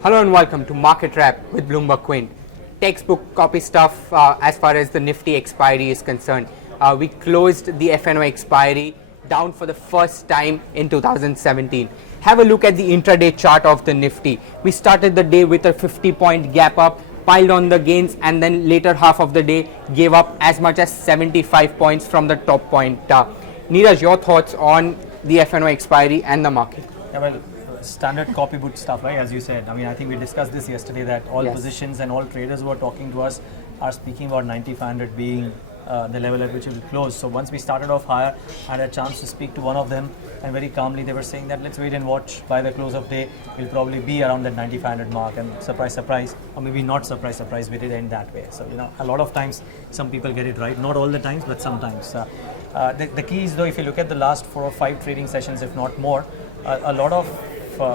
Hello and welcome to Market Wrap with Bloomberg Quint. Textbook copy stuff as far as the Nifty expiry is concerned. We closed the FNO expiry down for the first time in 2017. Have a look at the intraday chart of the Nifty. We started the day with a 50-point gap up, piled on the gains, and then later half of the day gave up as much as 75 points from the top point. Neeraj, your thoughts on the FNO expiry and the market? Yeah, well, standard copybook stuff, right? As you said, I think we discussed this yesterday that all positions and all traders who are talking to us are speaking about 9,500 being the level at which it will close. So once we started off higher, I had a chance to speak to one of them, and very calmly they were saying that let's wait and watch. By the close of day, we'll probably be around that 9,500 mark, and surprise, surprise, or maybe not surprise, surprise, we did end that way. So a lot of times some people get it right, not all the times, but sometimes. The key is though, if you look at the last 4 or 5 trading sessions, if not more, a lot of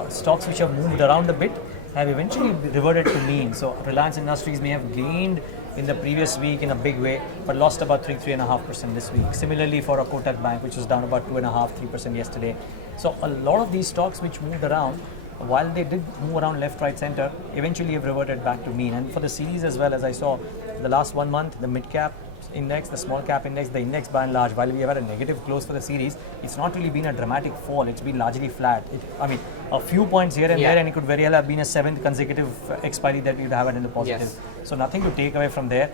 stocks which have moved around a bit have eventually reverted to mean. So Reliance Industries may have gained in the previous week in a big way, but lost about 3.5% this week. Similarly for a Kotak Bank, which was down about 2.5-3% yesterday. So a lot of these stocks which moved around, while they did move around left, right, center, eventually have reverted back to mean. And for the series as well, as I saw the last 1 month, the mid cap index, the small cap index, the index by and large, while we have had a negative close for the series, it's not really been a dramatic fall. It's been largely flat. A few points here and there, and it could very well have been a 7th consecutive expiry that we would have had in the positive. Yes. So nothing to take away from there.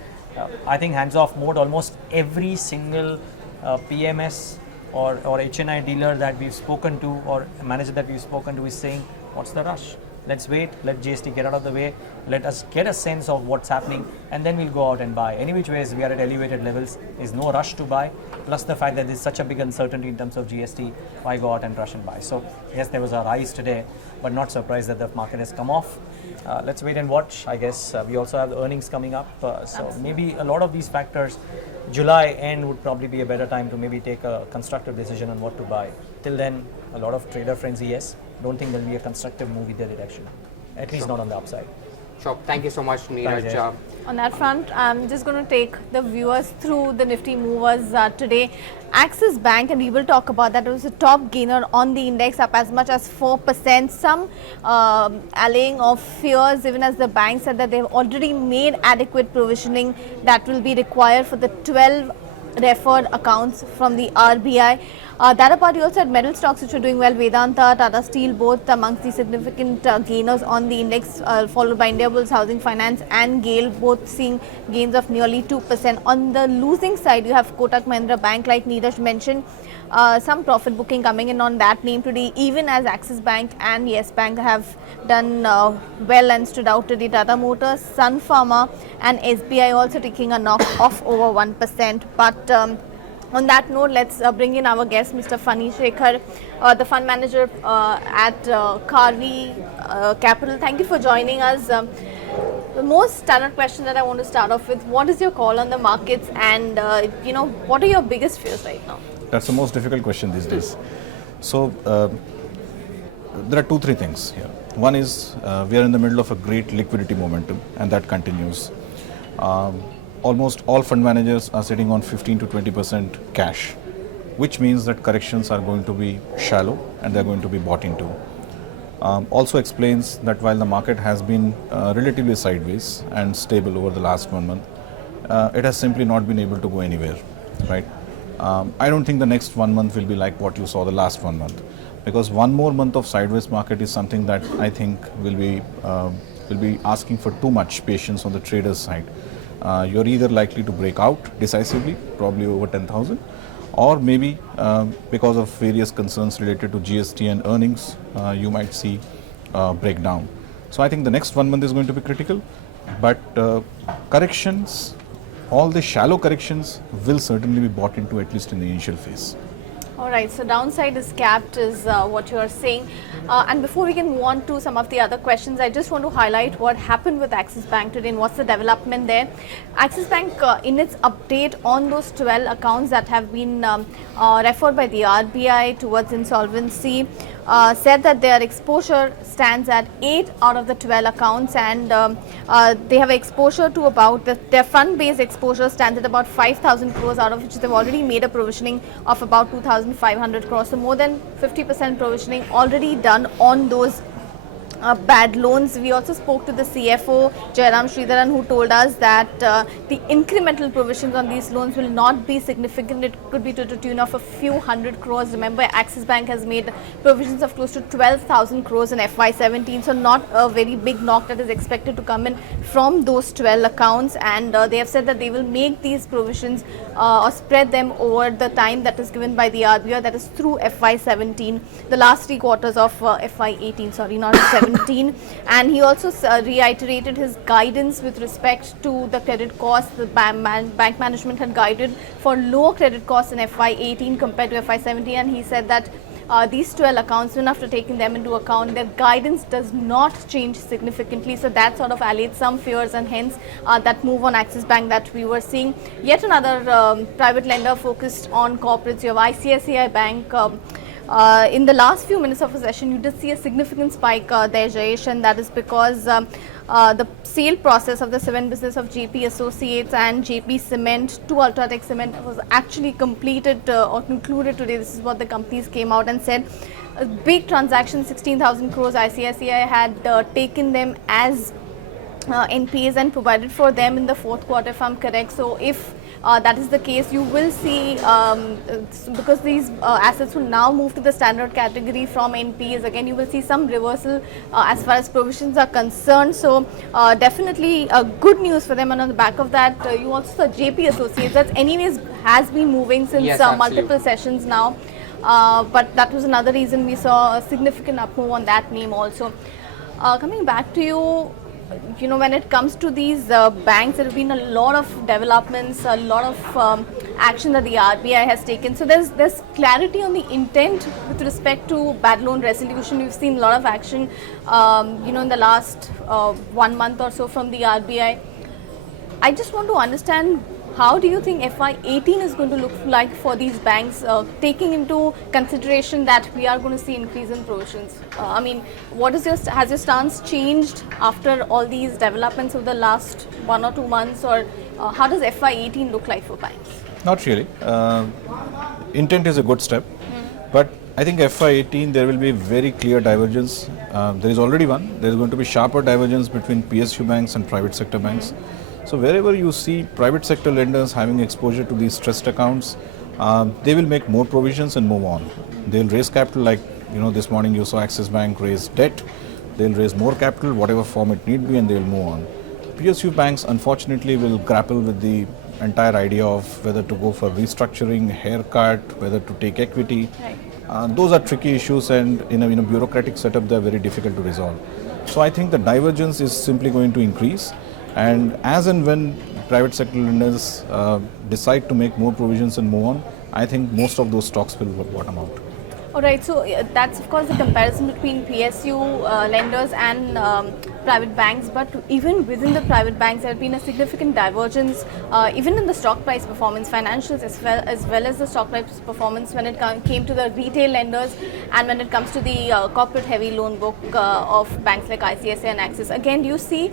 I think hands-off mode, almost every single PMS or HNI dealer that we've spoken to or manager that we've spoken to is saying, what's the rush? Let's wait, let GST get out of the way, let us get a sense of what's happening, and then we'll go out and buy. Any which ways, we are at elevated levels, there's no rush to buy, plus the fact that there's such a big uncertainty in terms of GST, why go out and rush and buy? So yes, there was a rise today, but not surprised that the market has come off. Let's wait and watch, I guess. We also have the earnings coming up, so maybe a lot of these factors, July end would probably be a better time to maybe take a constructive decision on what to buy. Till then, a lot of trader frenzy, yes. Don't think there'll be a constructive move in their direction. At least not on the upside. Sure. Thank you so much, Neeraj. On that front, I'm just going to take the viewers through the Nifty movers today. Axis Bank, and we will talk about that, it was a top gainer on the index, up as much as 4%. Some allaying of fears, even as the bank said that they've already made adequate provisioning that will be required for the 12 referred accounts from the RBI. That apart, you also had metal stocks which were doing well. Vedanta, Tata Steel, both amongst the significant gainers on the index, followed by Indiabulls, Housing Finance and GAIL, both seeing gains of nearly 2%. On the losing side, you have Kotak Mahindra Bank, like Neeraj mentioned, some profit booking coming in on that name today, even as Axis Bank and Yes Bank have done well and stood out today. Tata Motors, Sun Pharma and SBI also taking a knock off over 1%. But on that note, let's bring in our guest, Mr. Fani Shekhar, the fund manager at Carvi Capital. Thank you for joining us. The most standard question that I want to start off with, what is your call on the markets, and what are your biggest fears right now? That's the most difficult question these days. So there are 2-3 things here. One is we are in the middle of a great liquidity momentum, and that continues. Almost all fund managers are sitting on 15 to 20% cash, which means that corrections are going to be shallow and they're going to be bought into. Also explains that while the market has been relatively sideways and stable over the last 1 month, it has simply not been able to go anywhere, right? I don't think the next 1 month will be like what you saw the last 1 month, because 1 more month of sideways market is something that I think will be asking for too much patience on the traders side. You're either likely to break out decisively, probably over 10,000, or maybe because of various concerns related to GST and earnings, you might see breakdown. So I think the next 1 month is going to be critical, but corrections, all the shallow corrections will certainly be bought into, at least in the initial phase. All right, so downside is capped is what you are saying. And before we can move on to some of the other questions, I just want to highlight what happened with Axis Bank today and what's the development there. Axis Bank, in its update on those 12 accounts that have been referred by the RBI towards insolvency, said that their exposure stands at 8 out of the 12 accounts, and they have exposure to about, their fund-based exposure stands at about 5,000 crores, out of which they've already made a provisioning of about 2,500 crores. So more than 50% provisioning already done on those bad loans. We also spoke to the CFO, Jairam Sridharan, who told us that the incremental provisions on these loans will not be significant. It could be to the tune of a few hundred crores. Remember, Axis Bank has made provisions of close to 12,000 crores in FY17, so not a very big knock that is expected to come in from those 12 accounts. And they have said that they will make these provisions or spread them over the time that is given by the RBI, that is through FY17, the last 3 quarters of FY18, sorry, not 17. And he also reiterated his guidance with respect to the credit costs. The bank management had guided for lower credit costs in FY18 compared to FY17, and he said that these 12 accounts, even after taking them into account, their guidance does not change significantly. So that sort of allayed some fears, and hence that move on Axis Bank that we were seeing. Yet another private lender focused on corporates. You have ICICI Bank. In the last few minutes of a session, you did see a significant spike there, Jayesh, and that is because the sale process of the 7 business of JP Associates and JP Cement to Ultratech Cement was actually completed or concluded today. This is what the companies came out and said. A big transaction, 16,000 crores. ICICI had taken them as NPAs and provided for them in the 4th quarter, if I'm correct. So if that is the case, you will see, because these assets will now move to the standard category from NPAs, again you will see some reversal as far as provisions are concerned. So definitely good news for them, and on the back of that you also saw JP Associates, that anyways has been moving since yes, multiple sessions now, but that was another reason we saw a significant up move on that name also. Coming back to you, when it comes to these banks, there have been a lot of developments, a lot of action that the RBI has taken. So there's clarity on the intent with respect to bad loan resolution. We've seen a lot of action, in the last 1 month or so from the RBI. I just want to understand, how do you think FY18 is going to look like for these banks, taking into consideration that we are going to see increase in provisions? I mean, has your stance changed after all these developments of the last 1 or 2 months, or how does FY18 look like for banks? Not really. Intent is a good step, but I think FY18 there will be very clear divergence. There is already one. There is going to be sharper divergence between PSU banks and private sector banks. So wherever you see private sector lenders having exposure to these stressed accounts, they will make more provisions and move on. They'll raise capital, like this morning you saw Axis Bank raise debt. They'll raise more capital, whatever form it need be, and they'll move on. PSU banks unfortunately will grapple with the entire idea of whether to go for restructuring, haircut, whether to take equity. Right. Those are tricky issues, and in a bureaucratic setup they are very difficult to resolve. So I think the divergence is simply going to increase. And as and when private sector lenders decide to make more provisions and move on, I think most of those stocks will bottom out. Alright, so that's of course the comparison between PSU lenders and private banks, but even within the private banks there has been a significant divergence even in the stock price performance, financials as well as the stock price performance when it came to the retail lenders, and when it comes to the corporate heavy loan book of banks like ICICI and Axis. Again, do you see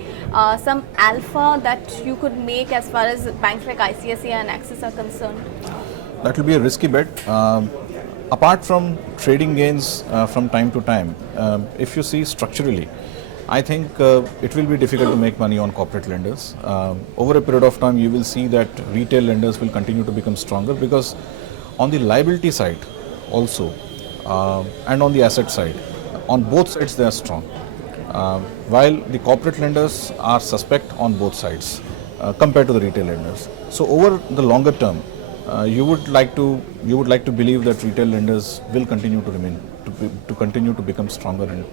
some alpha that you could make as far as banks like ICICI and Axis are concerned? That will be a risky bet. Apart from trading gains from time to time, if you see structurally, I think it will be difficult to make money on corporate lenders. Over a period of time, you will see that retail lenders will continue to become stronger, because on the liability side also and on the asset side, on both sides they are strong. While the corporate lenders are suspect on both sides compared to the retail lenders. So over the longer term, you would like to believe that retail lenders will continue to continue to become stronger and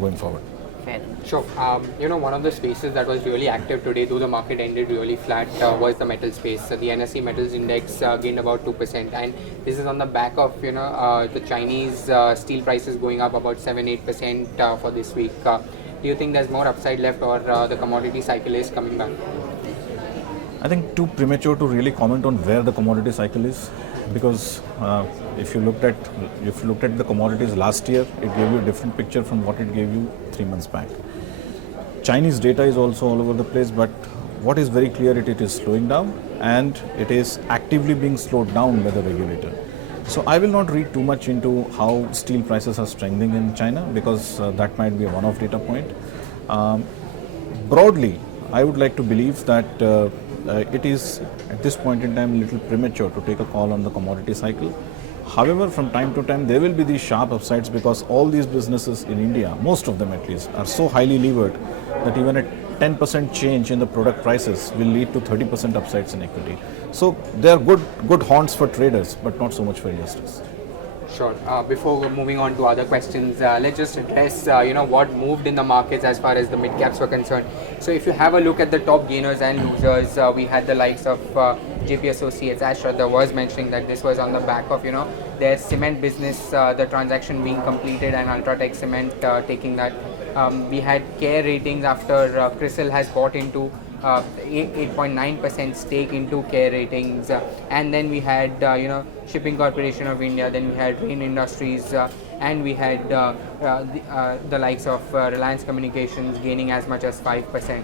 going forward. Fair. Sure. One of the spaces that was really active today, though the market ended really flat, was the metal space. So the NSE Metals Index gained about 2%, and this is on the back of the Chinese steel prices going up about 7-8% for this week. Do you think there's more upside left, or the commodity cycle is coming back? I think too premature to really comment on where the commodity cycle is, because if you looked at the commodities last year, it gave you a different picture from what it gave you 3 months back. Chinese data is also all over the place, but what is very clear, it is slowing down, and it is actively being slowed down by the regulator. So I will not read too much into how steel prices are strengthening in China, because that might be a one-off data point. Broadly, I would like to believe that it is at this point in time a little premature to take a call on the commodity cycle. However, from time to time there will be these sharp upsides, because all these businesses in India, most of them at least, are so highly levered that even a 10% change in the product prices will lead to 30% upsides in equity. So they are good haunts for traders, but not so much for investors. Sure. Before moving on to other questions, let's just address what moved in the markets as far as the mid caps were concerned. So if you have a look at the top gainers and losers, we had the likes of JP Associates. As Shraddha was mentioning, that this was on the back of their cement business, the transaction being completed, and Ultratech Cement taking that. We had CARE Ratings after CRISIL has bought into 8.9% stake into CARE Ratings, and then we had Shipping Corporation of India, then we had Rain Industries, and we had the likes of Reliance Communications gaining as much as 5%.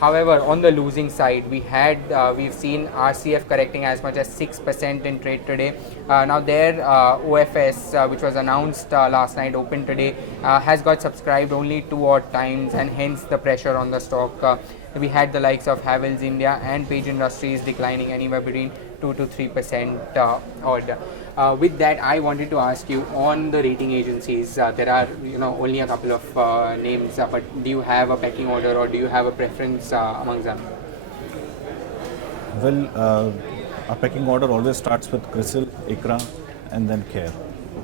However, on the losing side, we've seen RCF correcting as much as 6% in trade today. Now their OFS, which was announced last night, open today, has got subscribed only 2 odd times, and hence the pressure on the stock. We had the likes of Havells India and Page Industries declining anywhere between 2 to 3% odd. With that, I wanted to ask you on the rating agencies. There are only a couple of names, but do you have a pecking order, or do you have a preference amongst them? Well, our pecking order always starts with CRISIL, ICRA, and then CARE.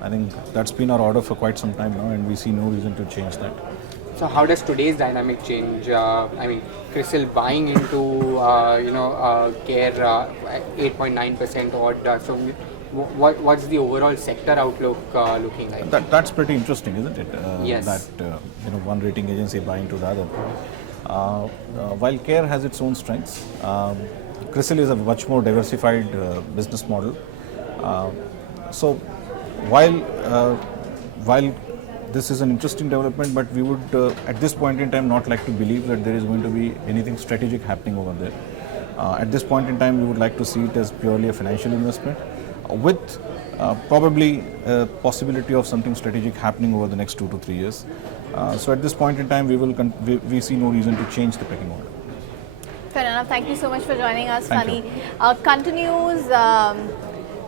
I think that's been our order for quite some time now, and we see no reason to change that. So how does today's dynamic change? CRISIL buying into CARE 8.9% odd. So what's the overall sector outlook looking like? That's pretty interesting, isn't it? Yes. That one rating agency buying to the other. While CARE has its own strengths, CRISIL is a much more diversified business model. So while this is an interesting development, but we would at this point in time not like to believe that there is going to be anything strategic happening over there. At this point in time, we would like to see it as purely a financial investment, with probably a possibility of something strategic happening over the next 2 to 3 years. So at this point in time, we see no reason to change the pecking order. Fair enough. Thank you so much for joining us, Thank Sunny. you. Continues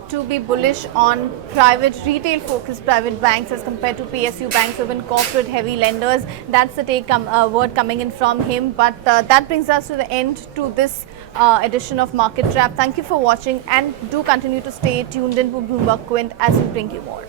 to be bullish on retail-focused private banks as compared to PSU banks, even corporate-heavy lenders. That's the word coming in from him. But that brings us to the end to this edition of Market Trap. Thank you for watching, and do continue to stay tuned in to Bloomberg Quint as we bring you more.